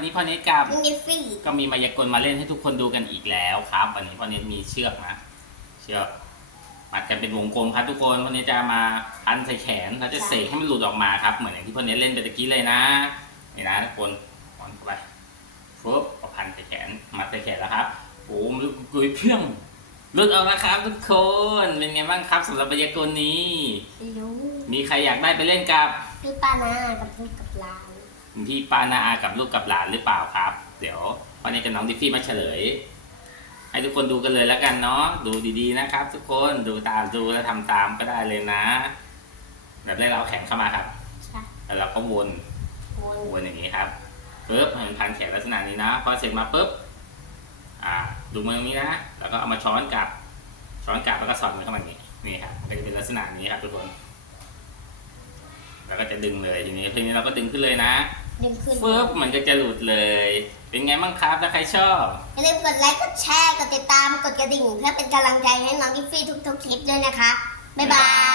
วันนี้พ่อเนตกับมันมีฟรีก็มีมายากลมาเล่นให้ทุกคนดูกันอีกแล้วครับ วันนี้พ่อเนตมีเชือกนะเชือกมัดกันเป็นวงกลมครับทุกคนพ่อเนตจะมาพันใส่แขนแล้วจะเสกให้มันหลุดออกมาครับ เหมือนอย่างที่พ่อเนตเล่นไปตะกี้เลยนะนี่นะทุกคนวางเข้าไปปุ๊บก็พันใส่แขนมัดใส่แขนแล้วครับโอ้มนกุยเพียงหลุดออกแล้วครับทุกคนเป็นไงบ้างครับสำหรับมายากลนี้รู้มีใครอยากได้ไปเล่นกับ พี่ป้านากับลูกกับหลาน พี่ป้านาอากับลูกกับหลานหรือเปล่าครับ เดี๋ยววันนี้กับน้องดิฟฟี่มาเฉลย ให้ทุกคนดูกันเลยแล้วกันเนาะดูดีๆนะครับ ทุกคนดูตามดูแล้วทำตามก็ได้เลยนะ แบบแรกเราเอาแขนเข้ามาครับใช่แล้วเราก็วนวนวนอย่างนี้ครับปึ๊บให้มันพันแขนลักษณะนี้นะพอเสร็จมาปุ๊บอ่า ดูมือตรงนี้นะแล้วก็เอามาช้อนกลับ ช้อนกลับแล้วก็สอดมือเข้ามาอย่างนี้นี่ครับมันก็จะเป็นลักษณะนี้ครับทุกคน แล้วก็จะดึงเลยทีนี้ทีนี้เราก็ดึงขึ้นเลยนะ ดึงขึ้นปึ๊บมันก็จะหลุดเลย เป็นไงบ้างครับถ้าใครชอบ อย่าลืมกดไลค์ กดแชร์ กดติดตาม กดกระดิ่ง เพื่อเป็นกำลังใจให้น้องดิฟฟี่ทุกๆคลิปด้วยนะคะ บ๊ายบาย